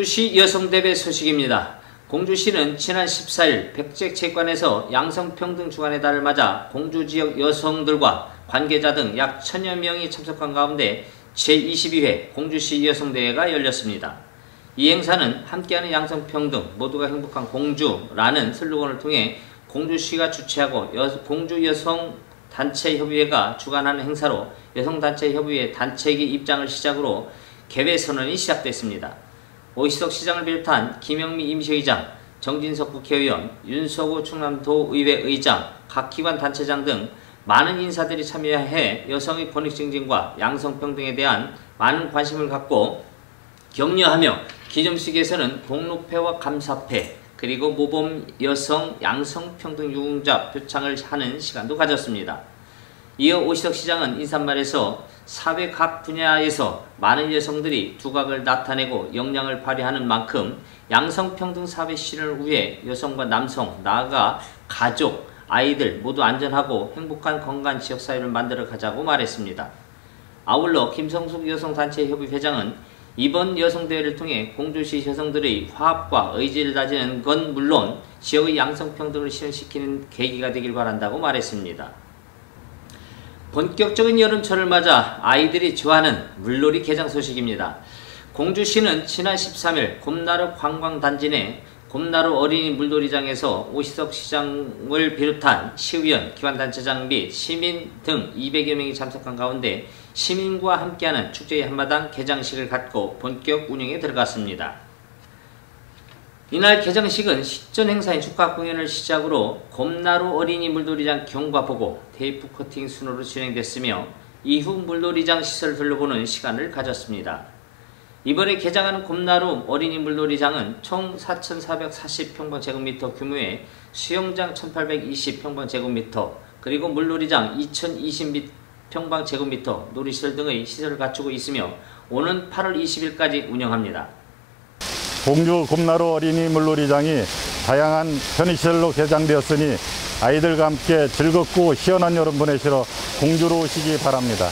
공주시 여성대회 소식입니다. 공주시는 지난 14일 백제체육관에서 양성평등 주간의 달을 맞아 공주지역 여성들과 관계자 등 약 1000여 명이 참석한 가운데 제22회 공주시 여성대회가 열렸습니다. 이 행사는 함께하는 양성평등, 모두가 행복한 공주라는 슬로건을 통해 공주시가 주최하고 공주여성단체협의회가 주관하는 행사로 여성단체협의회 단체기 입장을 시작으로 개회선언이 시작됐습니다. 오희석 시장을 비롯한 김영미 임시의장, 정진석 국회의원, 윤석우 충남도의회 의장, 각 기관 단체장 등 많은 인사들이 참여해 여성의 권익 증진과 양성평등에 대한 많은 관심을 갖고 격려하며 기념식에서는 공로패와 감사패 그리고 모범 여성 양성평등 유공자 표창을 하는 시간도 가졌습니다. 이어 오희석 시장은 인사말에서 사회 각 분야에서 많은 여성들이 두각을 나타내고 역량을 발휘하는 만큼 양성평등 사회 실현을 위해 여성과 남성, 나아가 가족, 아이들 모두 안전하고 행복한 건강한 지역사회를 만들어 가자고 말했습니다. 아울러 김성숙 여성단체협의 회장은 이번 여성대회를 통해 공주시 여성들의 화합과 의지를 다지는 건 물론 지역의 양성평등을 실현시키는 계기가 되길 바란다고 말했습니다. 본격적인 여름철을 맞아 아이들이 좋아하는 물놀이 개장 소식입니다. 공주시는 지난 13일 곰나루 관광단지 내 곰나루 어린이 물놀이장에서 오희석 시장을 비롯한 시의원, 기관단체장 및 시민 등 200여 명이 참석한 가운데 시민과 함께하는 축제의 한마당 개장식을 갖고 본격 운영에 들어갔습니다. 이날 개장식은 식전 행사인 축하 공연을 시작으로 곰나루 어린이 물놀이장 경과 보고 테이프 커팅 순으로 진행됐으며 이후 물놀이장 시설을 둘러보는 시간을 가졌습니다. 이번에 개장하는 곰나루 어린이 물놀이장은 총 4,440평방제곱미터 규모의 수영장 1,820평방제곱미터 그리고 물놀이장 2,020평방제곱미터 놀이시설 등의 시설을 갖추고 있으며 오는 8월 20일까지 운영합니다. 공주 곰나루 어린이 물놀이장이 다양한 편의시설로 개장되었으니 아이들과 함께 즐겁고 시원한 여름 보내시러 공주로 오시기 바랍니다.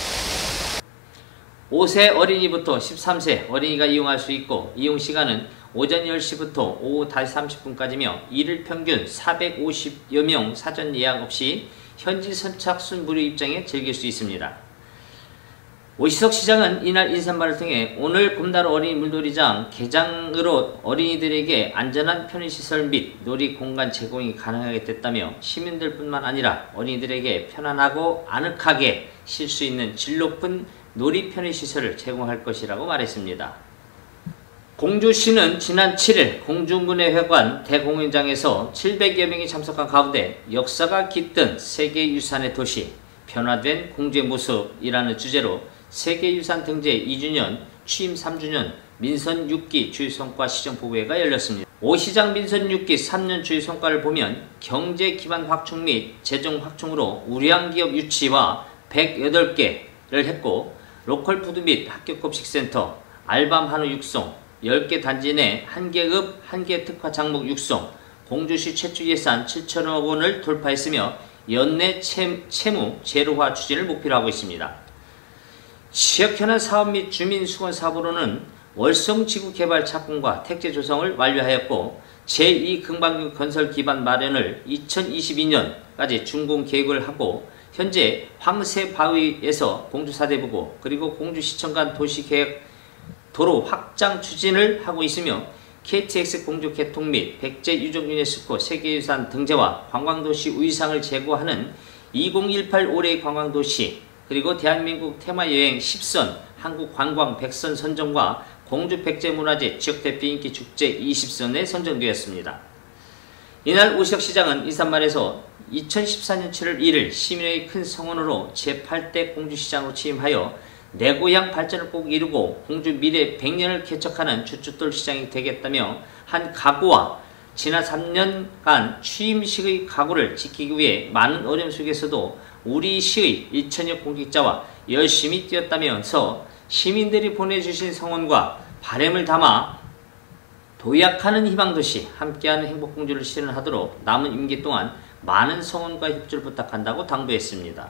5세 어린이부터 13세 어린이가 이용할 수 있고 이용시간은 오전 10시부터 오후 5시 30분까지며 일일 평균 450여 명 사전 예약 없이 현지 선착순 무료 입장에 즐길 수 있습니다. 오희석 시장은 이날 인사말을 통해 오늘 곰나루 어린이 물놀이장 개장으로 어린이들에게 안전한 편의시설 및 놀이공간 제공이 가능하게 됐다며 시민들뿐만 아니라 어린이들에게 편안하고 아늑하게 쉴 수 있는 질 높은 놀이 편의시설을 제공할 것이라고 말했습니다. 공주시는 지난 7일 공주문예회관 대공연장에서 700여 명이 참석한 가운데 역사가 깃든 세계유산의 도시, 변화된 공주의 모습이라는 주제로 세계유산 등재 2주년, 취임 3주년 민선 6기 주요성과 시정보고회가 열렸습니다. 오 시장 민선 6기 3년 주요성과를 보면 경제 기반 확충 및 재정 확충으로 우량기업 유치와 108개를 했고 로컬 푸드 및 학교급식센터, 알밤 한우 육성, 10개 단지 내 1개급 1개 특화 장목 육성, 공주시 최초 예산 7천억 원을 돌파했으며 연내 채무 제로화 추진을 목표로 하고 있습니다. 지역현안 사업 및 주민수건 사업으로는 월성지구개발 착공과 택지 조성을 완료하였고 제2금방구 건설 기반 마련을 2022년까지 준공 계획을 하고 현재 황새바위에서 공주사대부고 그리고 공주시청 간 도시계획 도로 확장 추진을 하고 있으며 KTX 공주 개통 및 백제 유적 유네스코 세계유산 등재와 관광도시 우위상을 제고하는 2018 올해의 관광도시 그리고 대한민국 테마여행 10선 한국관광 100선 선정과 공주 백제문화재 지역대표인기 축제 20선에 선정되었습니다. 이날 오희석 시장은 인사말에서 2014년 7월 1일 시민의 큰 성원으로 제8대 공주시장으로 취임하여 내 고향 발전을 꼭 이루고 공주 미래 100년을 개척하는 주춧돌 시장이 되겠다며 한 각오와 지난 3년간 취임식의 각오를 지키기 위해 많은 어려움 속에서도 우리 시의 1,000여 공직자와 열심히 뛰었다면서 시민들이 보내주신 성원과 바람을 담아 도약하는 희망도시 함께하는 행복공주를 실현하도록 남은 임기 동안 많은 성원과 협조를 부탁한다고 당부했습니다.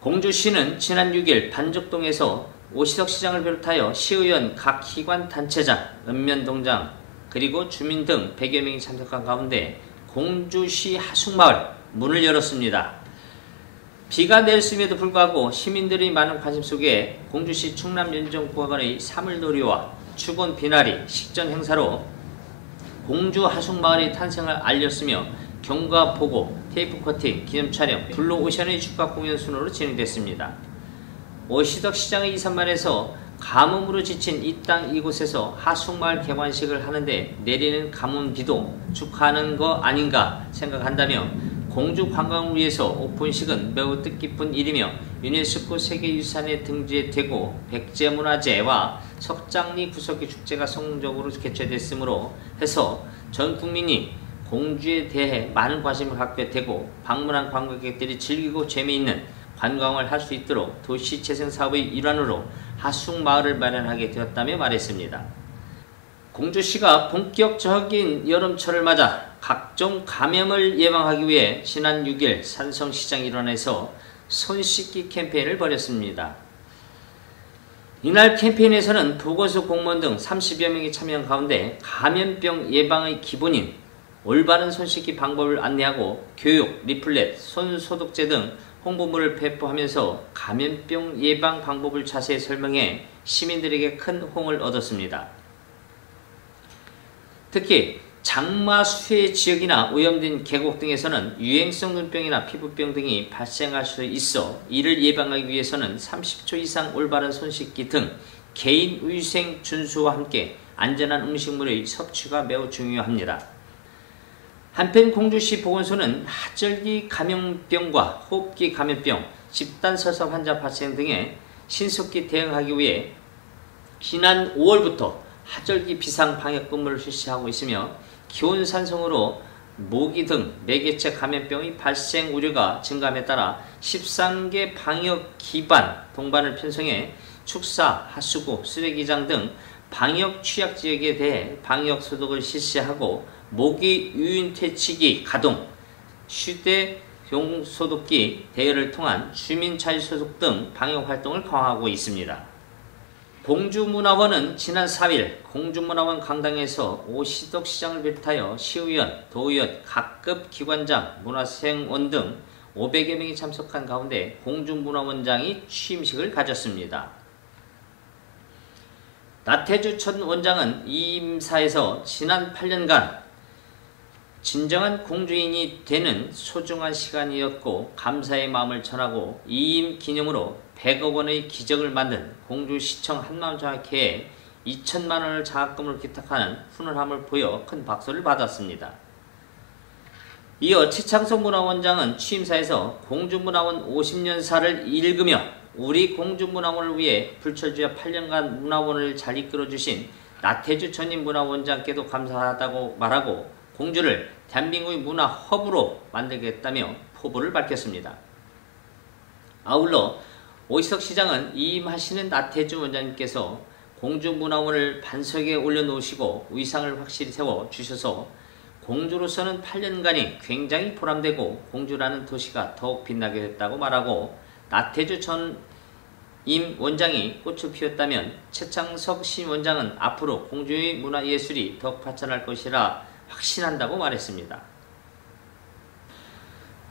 공주시는 지난 6일 반죽동에서 오시덕 시장을 비롯하여 시의원, 각 기관 단체장, 읍면동장 그리고 주민 등 100여 명이 참석한 가운데 공주시 하숙마을 문을 열었습니다. 비가 내렸음에도 불구하고 시민들의 많은 관심 속에 공주시 충남연정국악원의 사물놀이와 축원 비나리, 식전 행사로 공주 하숙마을의 탄생을 알렸으며 경과 보고, 테이프 커팅, 기념 촬영, 블루오션의 축가 공연 순으로 진행됐습니다. 오시덕 시장의 이삿말에서 가뭄으로 지친 이 땅 이곳에서 하숙마을 개관식을 하는데 내리는 가뭄비도 축하하는 거 아닌가 생각한다며 공주 관광을 위해서 오픈식은 매우 뜻깊은 일이며 유네스코 세계유산에 등재되고 백제문화재와 석장리 구석기 축제가 성공적으로 개최됐으므로 해서 전 국민이 공주에 대해 많은 관심을 갖게 되고 방문한 관광객들이 즐기고 재미있는 관광을 할 수 있도록 도시재생사업의 일환으로 하숙마을을 마련하게 되었다며 말했습니다. 공주시가 본격적인 여름철을 맞아 각종 감염을 예방하기 위해 지난 6일 산성시장 일원에서 손 씻기 캠페인을 벌였습니다. 이날 캠페인에서는 보건소 공무원 등 30여 명이 참여한 가운데 감염병 예방의 기본인 올바른 손 씻기 방법을 안내하고 교육, 리플렛, 손소독제 등 홍보물을 배포하면서 감염병 예방 방법을 자세히 설명해 시민들에게 큰 호응을 얻었습니다. 특히 장마 수해 지역이나 오염된 계곡 등에서는 유행성 눈병이나 피부병 등이 발생할 수 있어 이를 예방하기 위해서는 30초 이상 올바른 손 씻기 등 개인위생 준수와 함께 안전한 음식물의 섭취가 매우 중요합니다. 한편 공주시 보건소는 하절기 감염병과 호흡기 감염병, 집단설사 환자 발생 등에 신속히 대응하기 위해 지난 5월부터 하절기 비상 방역 근무를 실시하고 있으며 기온 산성으로 모기 등 매개체 감염병의 발생 우려가 증감에 따라 13개 방역 기반 동반을 편성해 축사, 하수구, 쓰레기장 등 방역 취약 지역에 대해 방역 소독을 실시하고 모기 유인 퇴치기 가동, 휴대용 소독기 대여를 통한 주민 자율소독 등 방역 활동을 강화하고 있습니다. 공주문화원은 지난 4일 공주문화원 강당에서 오시덕 시장을 비롯하여 시의원, 도의원, 각급 기관장, 문화생원 등 500여 명이 참석한 가운데 공주문화원장이 취임식을 가졌습니다. 나태주 전 원장은 이 임사에서 지난 8년간 진정한 공주인이 되는 소중한 시간이었고 감사의 마음을 전하고 이임 기념으로 100억 원의 기적을 만든 공주시청 한마음장학회에 2천만 원을 장학금을 기탁하는 훈훈함을 보여 큰 박수를 받았습니다. 이어 최창석 문화원장은 취임사에서 공주문화원 50년사를 읽으며 우리 공주문화원을 위해 불철주야 8년간 문화원을 잘 이끌어주신 나태주 전임 문화원장께도 감사하다고 말하고 공주를 대한민국의 문화 허브로 만들겠다며 포부를 밝혔습니다. 아울러 오시덕 시장은 이임하시는 나태주 원장님께서 공주문화원을 반석에 올려놓으시고 위상을 확실히 세워주셔서 공주로서는 8년간이 굉장히 보람되고 공주라는 도시가 더욱 빛나게 됐다고 말하고 나태주 전임 원장이 꽃을 피웠다면 최창석 신원장은 앞으로 공주의 문화예술이 더욱 발전할 것이라 확신한다고 말했습니다.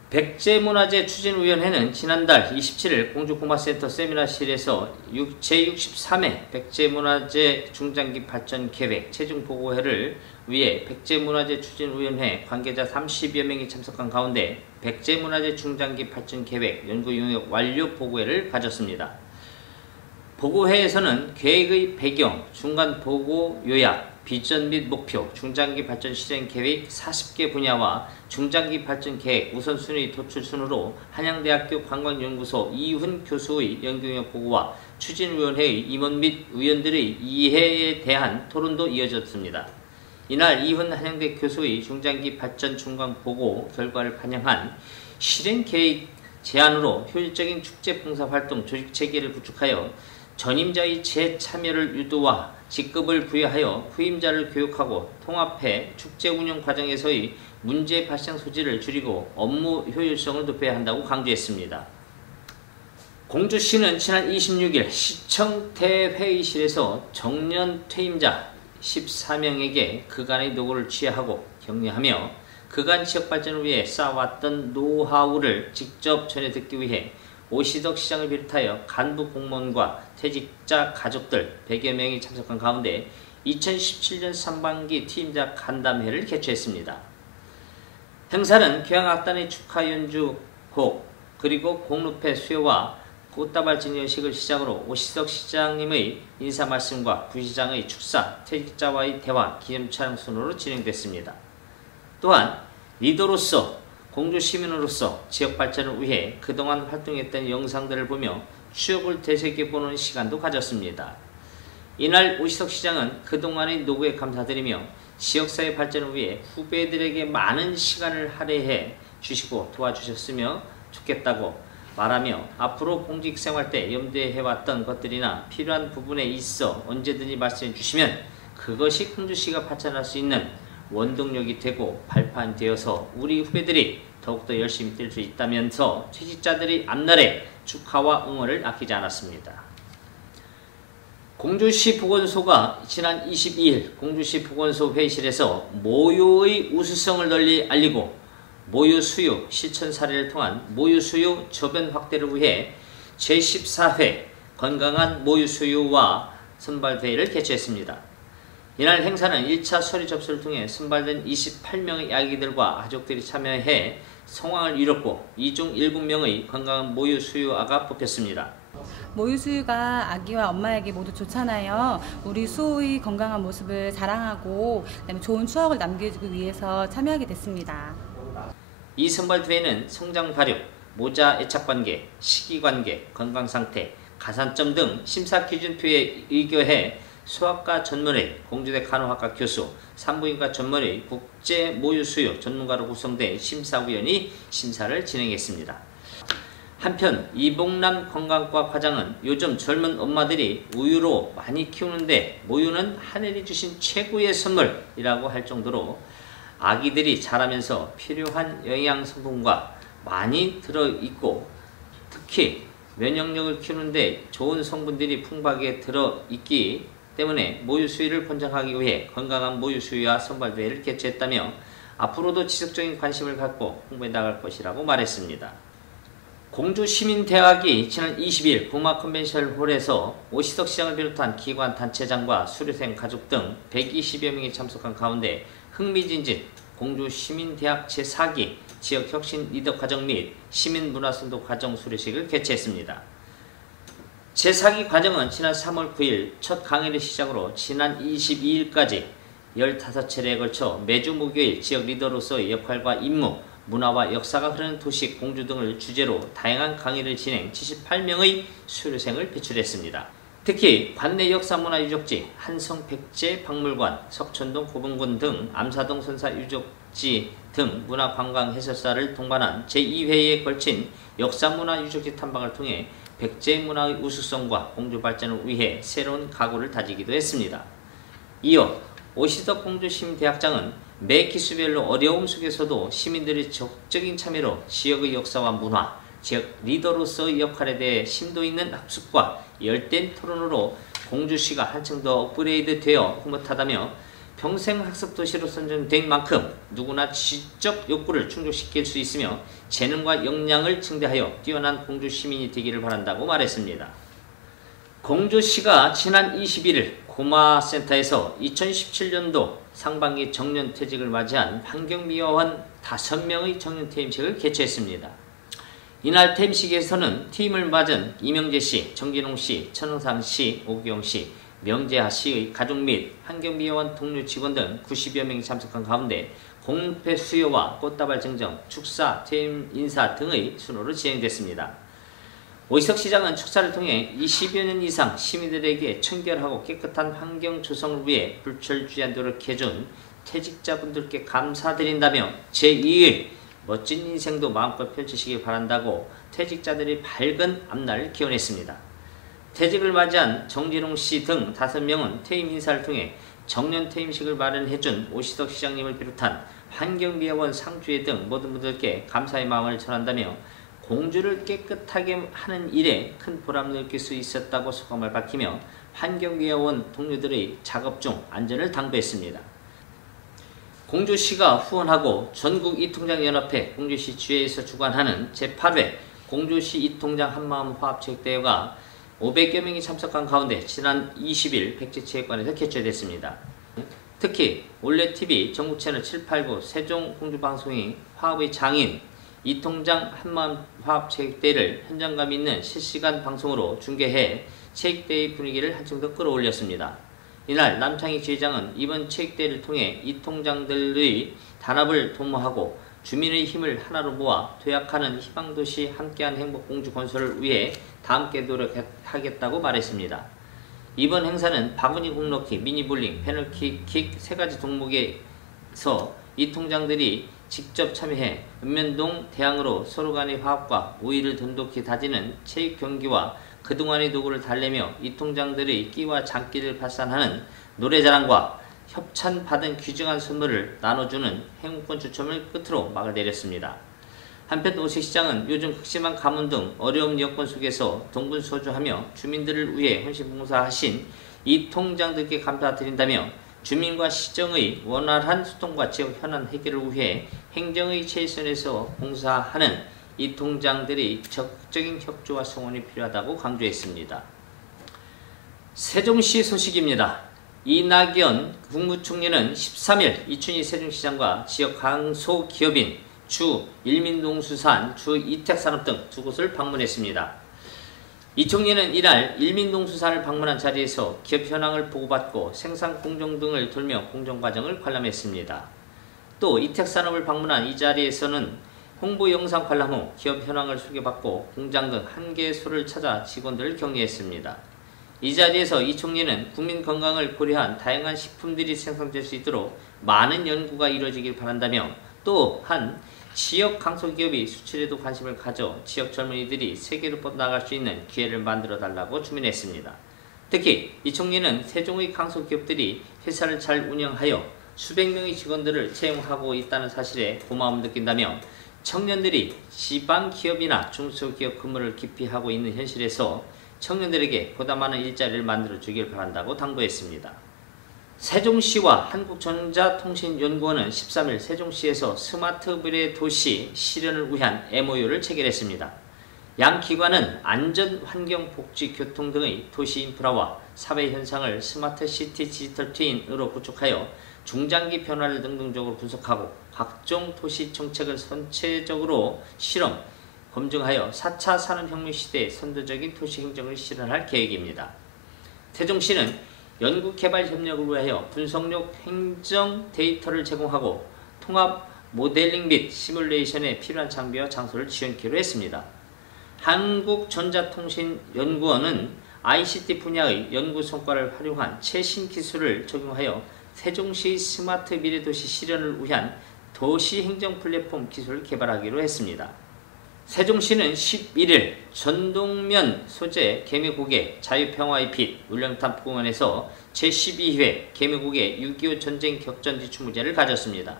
백제문화재 추진위원회는 지난달 27일 공주공화센터 세미나실에서 제63회 백제문화재 중장기 발전 계획 최종 보고회를 위해 백제문화재 추진위원회 관계자 30여 명이 참석한 가운데 백제문화재 중장기 발전 계획 연구 용역 완료 보고회를 가졌습니다. 보고회에서는 계획의 배경, 중간 보고 요약, 비전 및 목표, 중장기 발전 실행 계획 40개 분야와 중장기 발전 계획 우선순위 도출 순으로 한양대학교 관광연구소 이훈 교수의 연구용역 보고와 추진위원회의 임원 및 의원들의 이해에 대한 토론도 이어졌습니다. 이날 이훈 한양대 교수의 중장기 발전 중간 보고 결과를 반영한 실행 계획 제안으로 효율적인 축제 봉사활동 조직 체계를 구축하여 전임자의 재참여를 유도와 직급을 부여하여 후임자를 교육하고 통합해 축제 운영 과정에서의 문제 발생 소지를 줄이고 업무 효율성을 높여야 한다고 강조했습니다. 공주시는 지난 26일 시청 대회의실에서 정년 퇴임자 14명에게 그간의 노고를 취하하고 격려하며 그간 지역 발전을 위해 쌓아왔던 노하우를 직접 전해 듣기 위해 오시덕 시장을 비롯하여 간부 공무원과 퇴직자 가족들 100여 명이 참석한 가운데 2017년 상반기 팀자 간담회를 개최했습니다. 행사는 교향악단의 축하 연주곡 그리고 공루패 수여와 꽃다발 증여식을 시작으로 오시덕 시장님의 인사 말씀과 부시장의 축사, 퇴직자와의 대화, 기념 촬영 순으로 진행됐습니다. 또한 리더로서 공주 시민으로서 지역 발전을 위해 그동안 활동했던 영상들을 보며 추억을 되새겨보는 시간도 가졌습니다. 이날 오시덕 시장은 그동안의 노고에 감사드리며 지역사회 발전을 위해 후배들에게 많은 시간을 할애해 주시고 도와주셨으며 좋겠다고 말하며 앞으로 공직생활 때 염두해왔던 것들이나 필요한 부분에 있어 언제든지 말씀해 주시면 그것이 공주시가 발전할 수 있는 원동력이 되고 발판이 되어서 우리 후배들이 더욱더 열심히 뛸 수 있다면서 퇴직자들의 앞날에 축하와 응원을 아끼지 않았습니다. 공주시 보건소가 지난 22일 공주시 보건소 회의실에서 모유의 우수성을 널리 알리고 모유 수유 실천 사례를 통한 모유 수유 저변 확대를 위해 제14회 건강한 모유 수유와 선발대회를 개최했습니다. 이날 행사는 1차 서류 접수를 통해 선발된 28명의 아기들과 가족들이 참여해 성황을 이뤘고 이 중 7명의 건강한 모유 수유아가 뽑혔습니다. 모유 수유가 아기와 엄마에게 모두 좋잖아요. 우리 수호의 건강한 모습을 자랑하고 그다음에 좋은 추억을 남겨주기 위해서 참여하게 됐습니다. 이 선발대회는 성장 발육, 모자 애착관계, 식이관계, 건강상태, 가산점 등 심사기준표에 의거해 소아과 전문의, 공주대 간호학과 교수, 산부인과 전문의, 국제 모유수유 전문가로 구성된 심사위원이 심사를 진행했습니다. 한편 이봉남 건강과 과장은 요즘 젊은 엄마들이 우유로 많이 키우는데 모유는 하늘이 주신 최고의 선물이라고 할 정도로 아기들이 자라면서 필요한 영양성분과 많이 들어있고 특히 면역력을 키우는데 좋은 성분들이 풍부하게 들어있기 때문에 모유 수유를 권장하기 위해 건강한 모유 수유와 선발대회를 개최했다며 앞으로도 지속적인 관심을 갖고 홍보해 나갈 것이라고 말했습니다. 공주시민대학이 지난 20일 부마 컨벤션홀에서 오시덕 시장을 비롯한 기관 단체장과 수료생 가족 등 120여 명이 참석한 가운데 흥미진진 공주시민대학 제4기 지역혁신 리더과정 및 시민문화선도 과정 수료식을 개최했습니다. 제4기 과정은 지난 3월 9일 첫 강의를 시작으로 지난 22일까지 15차례에 걸쳐 매주 목요일 지역 리더로서의 역할과 임무, 문화와 역사가 흐르는 도시 공주 등을 주제로 다양한 강의를 진행 78명의 수료생을 배출했습니다. 특히 관내 역사문화유적지, 한성백제박물관, 석천동 고분군 등 암사동 선사유적지 등 문화관광해설사를 동반한 제2회에 걸친 역사문화유적지 탐방을 통해 백제문화의 우수성과 공주 발전을 위해 새로운 각오를 다지기도 했습니다. 이어 오시덕 공주시민대학장은 매 기수별로 어려움 속에서도 시민들의 적극적인 참여로 지역의 역사와 문화, 지역 리더로서의 역할에 대해 심도 있는 학습과 열띤 토론으로 공주시가 한층 더 업그레이드 되어 흐뭇하다며 평생 학습 도시로 선정된 만큼 누구나 지적 욕구를 충족시킬 수 있으며 재능과 역량을 증대하여 뛰어난 공주 시민이 되기를 바란다고 말했습니다. 공주시가 지난 21일 고마센터에서 2017년도 상반기 정년퇴직을 맞이한 환경미화원 5명의 정년퇴임식을 개최했습니다. 이날 퇴임식에서는 퇴임을 맞은 이명재씨, 정진홍씨, 천흥상씨, 오기영씨, 명재하씨의 가족 및 환경미화원 동료 직원 등 90여 명이 참석한 가운데 공패 수여와 꽃다발 증정, 축사, 퇴임 인사 등의 순으로 진행됐습니다. 오시덕 시장은 축사를 통해 20여 년 이상 시민들에게 청결하고 깨끗한 환경 조성을 위해 불철주야 노력해준 퇴직자분들께 감사드린다며 제2의 멋진 인생도 마음껏 펼치시길 바란다고 퇴직자들의 밝은 앞날을 기원했습니다. 퇴직을 맞이한 정진홍씨 등 5명은 퇴임 인사를 통해 정년 퇴임식을 마련해준 오시덕 시장님을 비롯한 환경미화원 상주회 등 모든 분들께 감사의 마음을 전한다며 공주를 깨끗하게 하는 일에 큰 보람을 느낄 수 있었다고 소감을 밝히며 환경위원 동료들의 작업 중 안전을 당부했습니다. 공주시가 후원하고 전국이통장연합회 공주시 주회에서 주관하는 제8회 공주시 이통장 한마음 화합체육대회가 500여 명이 참석한 가운데 지난 20일 백제체육관에서 개최됐습니다. 특히 올레TV, 전국채널 789, 세종공주방송이 화합의 장인 이통장 한마음 화합체육대회를 현장감 있는 실시간 방송으로 중계해 체육대회 분위기를 한층 더 끌어올렸습니다. 이날 남창희 지회장은 이번 체육대회를 통해 이통장들의 단합을 도모하고 주민의 힘을 하나로 모아 도약하는 희망도시 함께한 행복공주 건설을 위해 다함께 노력하겠다고 말했습니다. 이번 행사는 바구니 공넣기, 미니볼링, 페널킥 세 가지 종목에서 이통장들이 직접 참여해 읍면동 대항으로 서로 간의 화합과 우위를 돈독히 다지는 체육 경기와 그동안의 도구를 달래며 이통장들의 끼와 장기를 발산하는 노래자랑과 협찬받은 귀중한 선물을 나눠주는 행운권 추첨을 끝으로 막을 내렸습니다. 한편 오세시장은 요즘 극심한 가뭄 등 어려운 여건 속에서 동분서주하며 주민들을 위해 헌신봉사하신 이통장들께 감사드린다며 주민과 시정의 원활한 소통과 지역 현안 해결을 위해 행정의 최선에서 봉사하는 이통장들의 적극적인 협조와 성원이 필요하다고 강조했습니다. 세종시 소식입니다. 이낙연 국무총리는 13일 이춘희 세종시장과 지역 강소기업인 주 일민농수산, 주 이택산업 등 두 곳을 방문했습니다. 이 총리는 이날 일민농수산을 방문한 자리에서 기업 현황을 보고받고 생산 공정 등을 돌며 공정 과정을 관람했습니다. 또 이택산업을 방문한 이 자리에서는 홍보 영상 관람 후 기업 현황을 소개받고 공장 등 한 개소를 찾아 직원들을 격려했습니다. 이 자리에서 이 총리는 국민 건강을 고려한 다양한 식품들이 생산될 수 있도록 많은 연구가 이루어지길 바란다며 또한 지역 강소기업이 수출에도 관심을 가져 지역 젊은이들이 세계로 뻗어나갈 수 있는 기회를 만들어 달라고 주문했습니다. 특히 이 총리는 세종의 강소기업들이 회사를 잘 운영하여 수백 명의 직원들을 채용하고 있다는 사실에 고마움을 느낀다며 청년들이 지방기업이나 중소기업 근무를 기피하고 있는 현실에서 청년들에게 보다 많은 일자리를 만들어 주길 바란다고 당부했습니다. 세종시와 한국전자통신연구원은 13일 세종시에서 스마트 미래 도시 실현을 위한 MOU를 체결했습니다. 양 기관은 안전, 환경, 복지, 교통 등의 도시 인프라와 사회 현상을 스마트 시티 디지털 트윈으로 구축하여 중장기 변화를 능동적으로 분석하고 각종 도시 정책을 선체적으로 실험, 검증하여 4차 산업혁명 시대의 선도적인 도시 행정을 실현할 계획입니다. 세종시는 연구개발 협력을 위하여 분석력 행정 데이터를 제공하고 통합 모델링 및 시뮬레이션에 필요한 장비와 장소를 지원키로 했습니다. 한국전자통신연구원은 ICT 분야의 연구 성과를 활용한 최신 기술을 적용하여 세종시 스마트 미래도시 실현을 위한 도시행정 플랫폼 기술을 개발하기로 했습니다. 세종시는 11일 전동면 소재 개미고개 자유평화의 빛 울릉탄공원에서 제12회 개미고개 6.25 전쟁 격전지 추모제를 가졌습니다.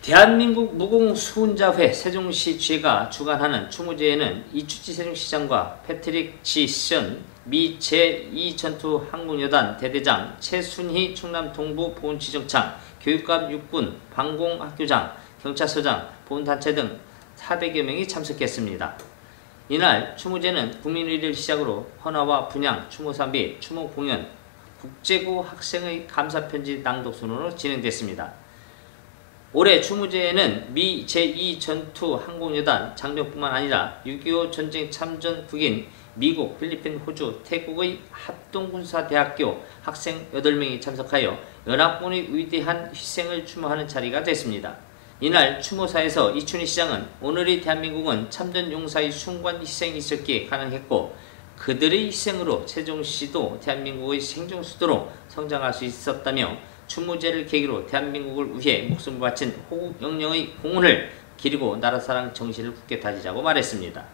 대한민국 무공수훈자회 세종시 지회가 주관하는 추모제에는 이추치 세종시장과 패트릭 지션 미 제2전투 항공여단 대대장 최순희 충남 동부 보훈지정창 교육감 육군 방공학교장 경찰서장 보훈단체 등 400여 명이 참석했습니다. 이날 추모제는 국민의례를 시작으로 헌화와 분향, 추모사 및 추모공연, 국제고 학생의 감사편지 낭독 순으로 진행됐습니다. 올해 추모제에는 미 제2전투 항공여단 장병뿐만 아니라 6.25 전쟁 참전국인 미국, 필리핀, 호주, 태국의 합동군사대학교 학생 8명이 참석하여 연합군의 위대한 희생을 추모하는 자리가 됐습니다. 이날 추모사에서 이춘희 시장은 오늘의 대한민국은 참전 용사의 숭고한 희생이 있었기에 가능했고 그들의 희생으로 세종시도 대한민국의 행정수도로 성장할 수 있었다며 추모제를 계기로 대한민국을 위해 목숨을 바친 호국 영령의 공헌을 기리고 나라사랑 정신을 굳게 다지자고 말했습니다.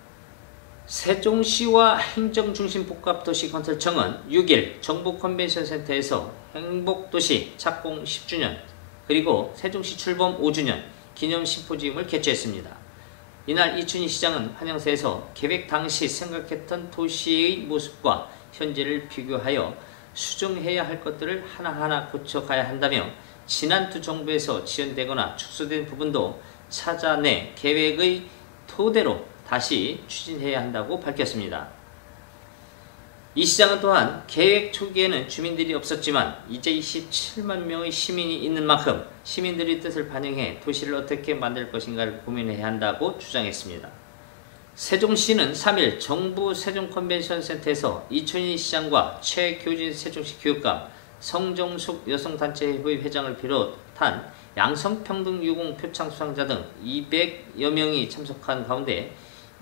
세종시와 행정중심복합도시건설청은 6일 정부컨벤션센터에서 행복도시 착공 10주년 그리고 세종시 출범 5주년 기념 심포지움을 개최했습니다. 이날 이춘희 시장은 환영사에서 계획 당시 생각했던 도시의 모습과 현재를 비교하여 수정해야 할 것들을 하나하나 고쳐가야 한다며 지난 두 정부에서 지연되거나 축소된 부분도 찾아내 계획의 토대로 다시 추진해야 한다고 밝혔습니다. 이 시장은 또한 계획 초기에는 주민들이 없었지만 이제 27만 명의 시민이 있는 만큼 시민들의 뜻을 반영해 도시를 어떻게 만들 것인가를 고민해야 한다고 주장했습니다. 세종시는 3일 정부 세종컨벤션센터에서 이춘희 시장과 최교진 세종시 교육감, 성정숙 여성단체회의 회장을 비롯한 양성평등 유공 표창 수상자 등 200여 명이 참석한 가운데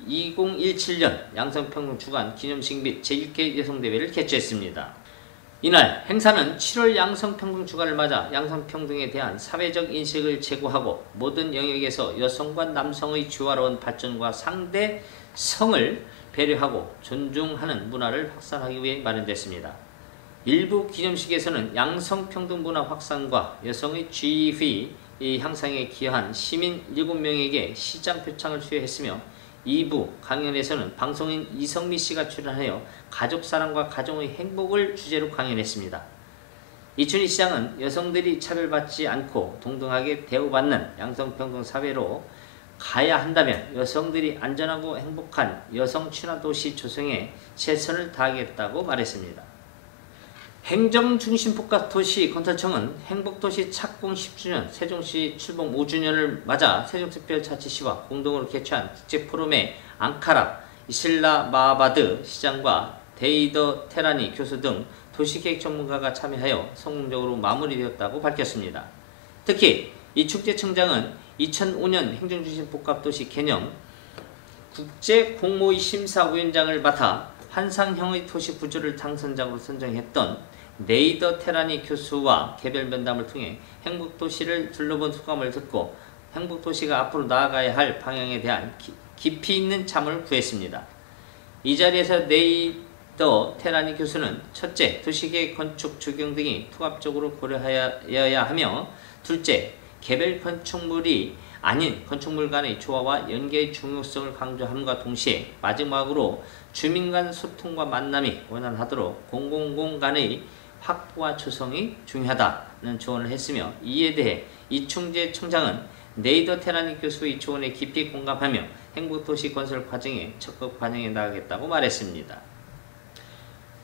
2017년 양성평등 주간 기념식 및 제6회 여성대회를 개최했습니다. 이날 행사는 7월 양성평등 주간을 맞아 양성평등에 대한 사회적 인식을 제고하고 모든 영역에서 여성과 남성의 조화로운 발전과 상대성을 배려하고 존중하는 문화를 확산하기 위해 마련됐습니다. 일부 기념식에서는 양성평등 문화 확산과 여성의 지위 향상에 기여한 시민 7명에게 시장 표창을 수여했으며 2부 강연에서는 방송인 이성미 씨가 출연하여 가족사랑과 가정의 행복을 주제로 강연했습니다. 이춘희 시장은 여성들이 차별받지 않고 동등하게 대우받는 양성평등 사회로 가야 한다면 여성들이 안전하고 행복한 여성 친화도시 조성에 최선을 다하겠다고 말했습니다. 행정중심복합도시 건설청은 행복도시 착공 10주년 세종시 출범 5주년을 맞아 세종특별자치시와 공동으로 개최한 국제포럼에 앙카라 이슬라마바드 시장과 데이더 테라니 교수 등 도시계획 전문가가 참여하여 성공적으로 마무리되었다고 밝혔습니다. 특히 이 축제청장은 2005년 행정중심복합도시 개념 국제공모의 심사위원장을 맡아 환상형의 도시 구조를 당선작으로 선정했던 네이더 테라니 교수와 개별 면담을 통해 행복도시를 둘러본 소감을 듣고 행복도시가 앞으로 나아가야 할 방향에 대한 깊이 있는 참을 구했습니다. 이 자리에서 네이더 테라니 교수는 첫째, 도시계획 건축 조경 등이 통합적으로 고려하여야 하며 둘째, 개별 건축물이 아닌 건축물 간의 조화와 연계의 중요성을 강조함과 동시에 마지막으로 주민 간 소통과 만남이 원활하도록 공공공간의 확보와 조성이 중요하다는 조언을 했으며 이에 대해 이충재 청장은 네이더 테라니 교수의 조언에 깊이 공감하며 행복도시 건설 과정에 적극 반영해 나가겠다고 말했습니다.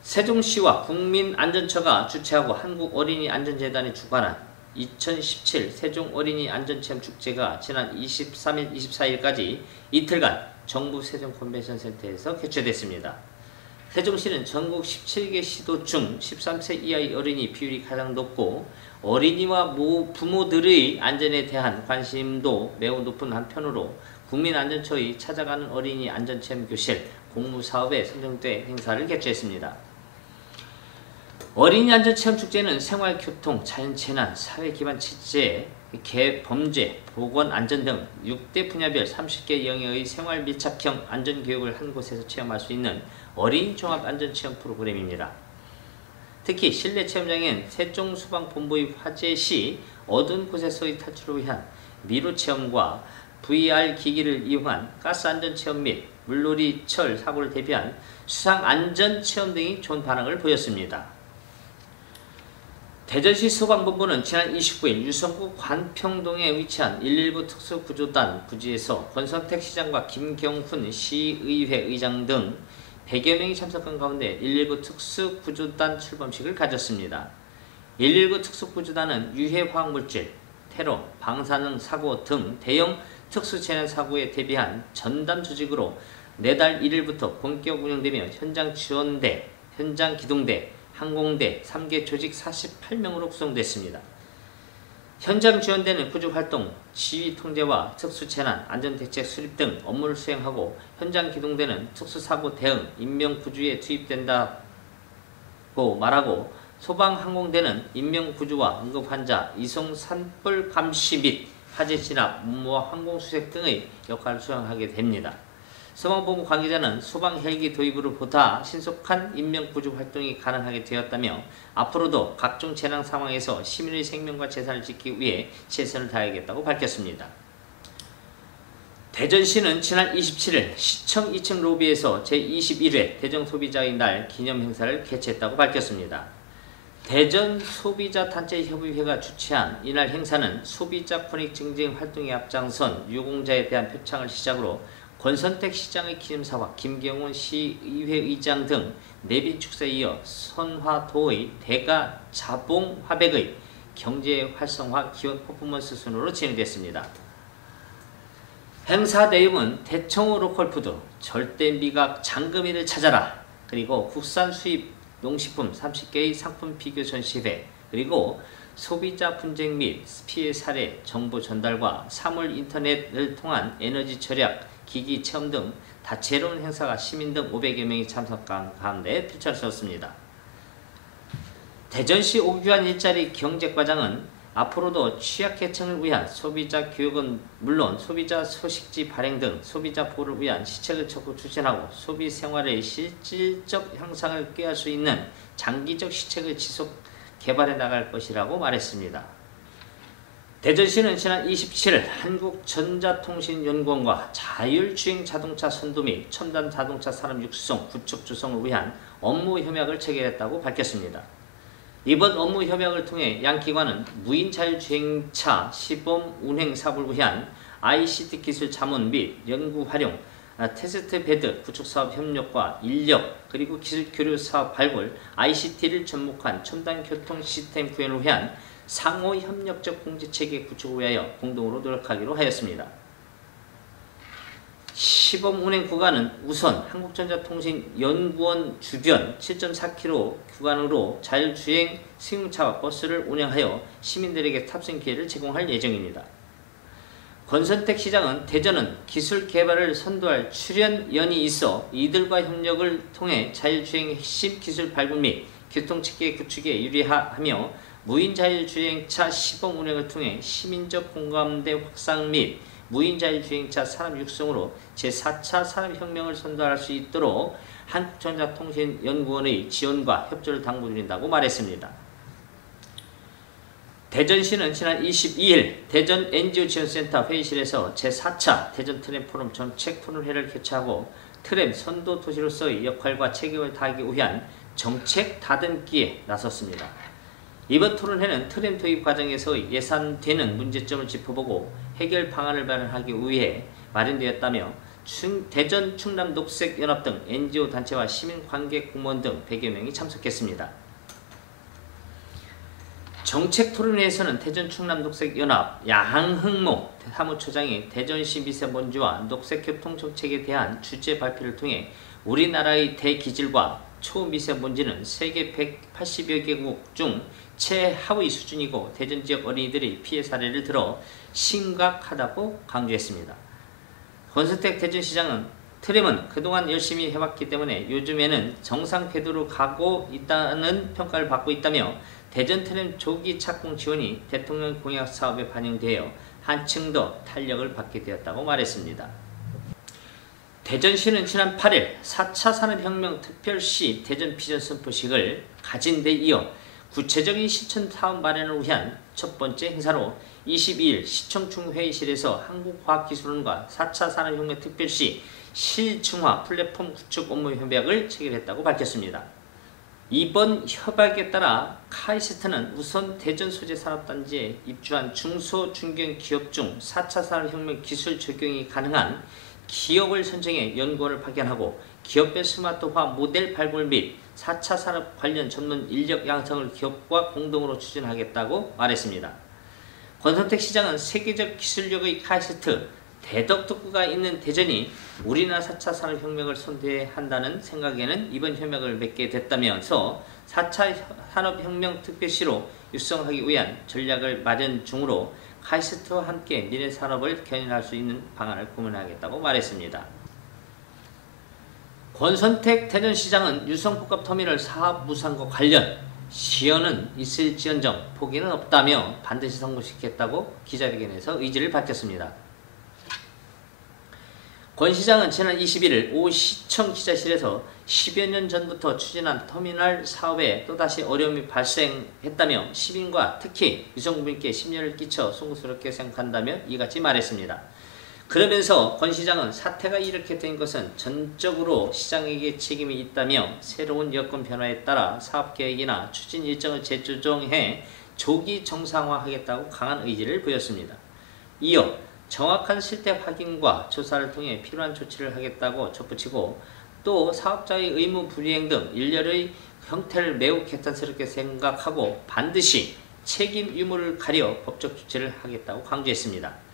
세종시와 국민안전처가 주최하고 한국어린이안전재단이 주관한 2017 세종어린이안전체험축제가 지난 23일, 24일까지 이틀간 정부 세종컨벤션센터에서 개최됐습니다. 세종시는 전국 17개 시도 중 13세 이하의 어린이 비율이 가장 높고 어린이와 부모들의 안전에 대한 관심도 매우 높은 한편으로 국민안전처의 찾아가는 어린이 안전체험교실 공무사업에 선정돼 행사를 개최했습니다. 어린이 안전체험축제는 생활교통, 자연재난, 사회기반 체제, 범죄, 보건안전 등 6대 분야별 30개 영역의 생활 밀착형 안전교육을 한 곳에서 체험할 수 있는 어린이 종합안전체험 프로그램입니다. 특히 실내 체험장엔 세종소방본부의 화재 시 어두운 곳에서의 탈출을 위한 미로 체험과 VR 기기를 이용한 가스 안전 체험 및 물놀이철 사고를 대비한 수상 안전 체험 등이 좋은 반응을 보였습니다. 대전시 소방본부는 지난 29일 유성구 관평동에 위치한 119 특수구조단 부지에서 권선택 시장과 김경훈 시의회 의장 등 100여 명이 참석한 가운데 119 특수구조단 출범식을 가졌습니다. 119 특수구조단은 유해 화학물질, 테러, 방사능 사고 등 대형 특수재난 사고에 대비한 전담 조직으로 내달 1일부터 본격 운영되며 현장 지원대, 현장 기동대, 항공대 3개 조직 48명으로 구성됐습니다. 현장 지원대는 구조활동, 지휘 통제와 특수재난, 안전대책 수립 등 업무를 수행하고 현장 기동대는 특수사고 대응, 인명구조에 투입된다고 말하고 소방항공대는 인명구조와 응급환자, 이송 산불 감시 및 화재 진압, 업무와 항공수색 등의 역할을 수행하게 됩니다. 소방본부 관계자는 소방 헬기 도입으로 보다 신속한 인명구조 활동이 가능하게 되었다며 앞으로도 각종 재난 상황에서 시민의 생명과 재산을 지키기 위해 최선을 다하겠다고 밝혔습니다. 대전시는 지난 27일 시청 2층 로비에서 제21회 대전소비자의 날 기념 행사를 개최했다고 밝혔습니다. 대전소비자단체협의회가 주최한 이날 행사는 소비자 권익 증진 활동에 앞장선 유공자에 대한 표창을 시작으로 권선택 시장의 기념사와 김경훈 시의회의장 등 내빈 축사에 이어 선화도의 대가 자봉 화백의 경제 활성화 기원 퍼포먼스 순으로 진행됐습니다. 행사 내용은 대청호 로컬푸드, 절대 미각 장금이를 찾아라, 그리고 국산 수입 농식품 30개의 상품 비교 전시회, 그리고 소비자 분쟁 및 피해 사례 정보 전달과 사물 인터넷을 통한 에너지 절약, 기기 체험 등 다채로운 행사가 시민 등 500여 명이 참석한 가운데 펼쳐졌습니다. 대전시 오규환 일자리 경제과장은 앞으로도 취약계층을 위한 소비자 교육은 물론 소비자 소식지 발행 등 소비자 보호를 위한 시책을 적극 추진하고 소비 생활의 실질적 향상을 꾀할 수 있는 장기적 시책을 지속 개발해 나갈 것이라고 말했습니다. 대전시는 지난 27일 한국전자통신연구원과 자율주행 자동차 선도 및 첨단 자동차 산업 육성, 구축 조성을 위한 업무 협약을 체결했다고 밝혔습니다. 이번 업무 협약을 통해 양 기관은 무인 자율주행차 시범 운행 사업을 위한 ICT 기술 자문 및 연구 활용, 테스트 베드 구축 사업 협력과 인력, 그리고 기술 교류 사업 발굴, ICT를 접목한 첨단 교통 시스템 구현을 위한 상호 협력적 공제체계 구축을 위하여 공동으로 노력하기로 하였습니다. 시범 운행 구간은 우선 한국전자통신연구원 주변 7.4km 구간으로 자율주행 승용차와 버스를 운행하여 시민들에게 탑승 기회를 제공할 예정입니다. 권선택 시장은 대전은 기술 개발을 선도할 출연연이 있어 이들과 협력을 통해 자율주행 핵심 기술 발굴 및 교통체계 구축에 유리하며 무인 자율주행차 시범 운행을 통해 시민적 공감대 확산 및 무인 자율주행차 산업 육성으로 제4차 산업혁명을 선도할 수 있도록 한국전자통신연구원의 지원과 협조를 당부드린다고 말했습니다. 대전시는 지난 22일 대전 NGO 지원센터 회의실에서 제4차 대전 트램 포럼 정책 토론회를 개최하고 트램 선도 도시로서의 역할과 책임을 다하기 위한 정책 다듬기에 나섰습니다. 이번 토론회는 트램 도입 과정에서 예상되는 문제점을 짚어보고 해결 방안을 마련하기 위해 마련되었다며 대전 충남 녹색연합 등 NGO 단체와 시민관계 공무원 등 100여 명이 참석했습니다. 정책 토론회에서는 대전 충남 녹색연합 양흥모 사무처장이 대전시 미세먼지와 녹색교통정책에 대한 주제 발표를 통해 우리나라의 대기질과 초미세먼지는 세계 180여 개국 중 최하위 수준이고 대전 지역 어린이들의 피해 사례를 들어 심각하다고 강조했습니다. 권선택 대전시장은 트램은 그동안 열심히 해왔기 때문에 요즘에는 정상 궤도로 가고 있다는 평가를 받고 있다며 대전 트램 조기 착공 지원이 대통령 공약 사업에 반영되어 한층 더 탄력을 받게 되었다고 말했습니다. 대전시는 지난 8일 4차 산업혁명 특별시 대전 비전 선포식을 가진 데 이어 구체적인 실천 사업 마련을 위한 첫 번째 행사로 22일 시청중 회의실에서 한국과학기술원과 4차 산업혁명 특별시 실중화 플랫폼 구축 업무 협약을 체결했다고 밝혔습니다. 이번 협약에 따라 카이스트는 우선 대전 소재 산업단지에 입주한 중소 중견 기업 중 4차 산업혁명 기술 적용이 가능한 기업을 선정해 연구원을 파견하고 기업별 스마트화 모델 발굴 및 4차 산업 관련 전문 인력 양성을 기업과 공동으로 추진하겠다고 말했습니다. 권선택 시장은 세계적 기술력의 카이스트, 대덕특구가 있는 대전이 우리나라 4차 산업혁명을 선도한다는 생각에는 이번 협약을 맺게 됐다면서 4차 산업혁명 특별시로 육성하기 위한 전략을 마련 중으로 카이스트와 함께 미래 산업을 견인할 수 있는 방안을 고민하겠다고 말했습니다. 권선택 대전시장은 유성복합터미널 사업 무산과 관련 시연은 있을지언정 포기는 없다며 반드시 성공시키겠다고 기자회견에서 의지를 밝혔습니다. 권 시장은 지난 21일 오후 시청 기자실에서 10여 년 전부터 추진한 터미널 사업에 또다시 어려움이 발생했다며 시민과 특히 유성구민께 심려를 끼쳐 송구스럽게 생각한다며 이같이 말했습니다. 그러면서 권 시장은 사태가 이렇게 된 것은 전적으로 시장에게 책임이 있다며 새로운 여건 변화에 따라 사업계획이나 추진 일정을 재조정해 조기 정상화하겠다고 강한 의지를 보였습니다. 이어 정확한 실태 확인과 조사를 통해 필요한 조치를 하겠다고 덧붙이고 또 사업자의 의무 불이행 등 일련의 형태를 매우 개탄스럽게 생각하고 반드시 책임 유무를 가려 법적 조치를 하겠다고 강조했습니다.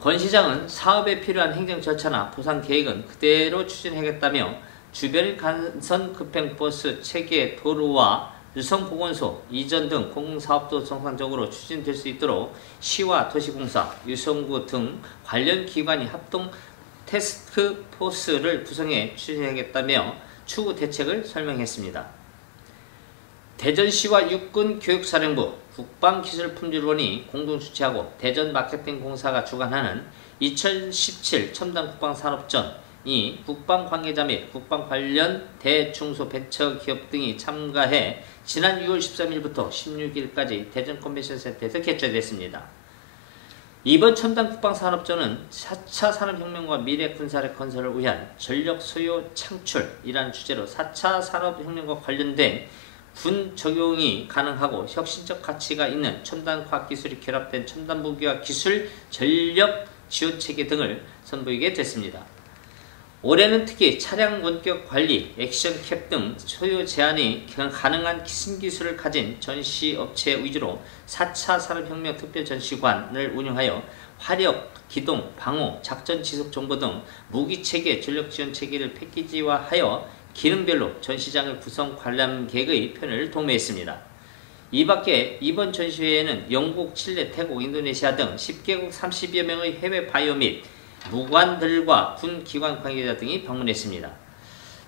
권 시장은 사업에 필요한 행정 절차나 보상 계획은 그대로 추진하겠다며 주변 간선 급행버스 체계 도로와 유성보건소 이전 등 공공사업도 정상적으로 추진될 수 있도록 시와 도시공사, 유성구 등 관련 기관이 합동 태스크포스를 구성해 추진하겠다며 추후 대책을 설명했습니다. 대전시와 육군교육사령부, 국방기술품질원이 공동 주최하고 대전마케팅공사가 주관하는 2017 첨단 국방산업전이 국방 관계자 및 국방 관련 대중소벤처기업 등이 참가해 지난 6월 13일부터 16일까지 대전 컨벤션센터에서 개최됐습니다. 이번 첨단 국방산업전은 4차 산업혁명과 미래 군사력 건설을 위한 전력 소요 창출이라는 주제로 4차 산업혁명과 관련된 군 적용이 가능하고 혁신적 가치가 있는 첨단 과학기술이 결합된 첨단 무기와 기술, 전력 지원체계 등을 선보이게 됐습니다. 올해는 특히 차량 원격 관리, 액션캡 등 소요 제한이 가능한 신기술을 가진 전시업체 위주로 4차 산업혁명 특별전시관을 운영하여 화력, 기동, 방호, 작전 지속 정보 등 무기체계, 전력지원체계를 패키지화하여 기능별로 전시장을 구성 관람 계획의 편을 도모했습니다. 이 밖에 이번 전시회에는 영국, 칠레, 태국, 인도네시아 등 10개국 30여 명의 해외 바이오 및 무관들과 군 기관 관계자 등이 방문했습니다.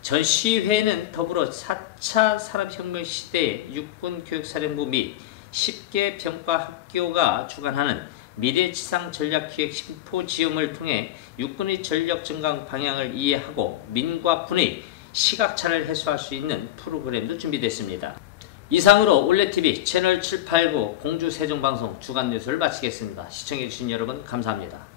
전시회는 더불어 4차 산업혁명 시대의 육군교육사령부 및 10개 병과학교가 주관하는 미래지상전략기획 심포지엄을 통해 육군의 전력 증강 방향을 이해하고 민과 군의 시각차를 해소할 수 있는 프로그램도 준비됐습니다. 이상으로 올레TV 채널 789 공주세종방송 주간 뉴스를 마치겠습니다. 시청해주신 여러분 감사합니다.